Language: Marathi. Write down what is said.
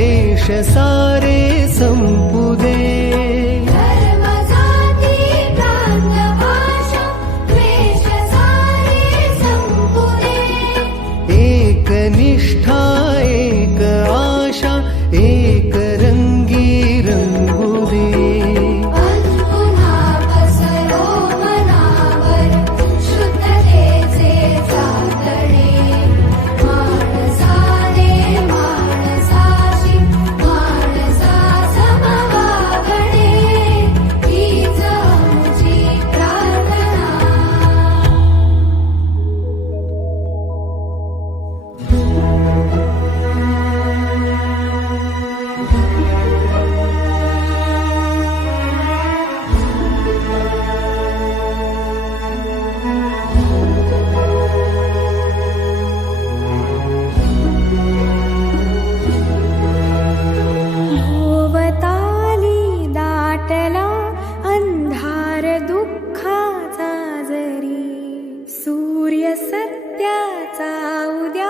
एष सारे सम्बुदे प्रिय सत्याचा उद्या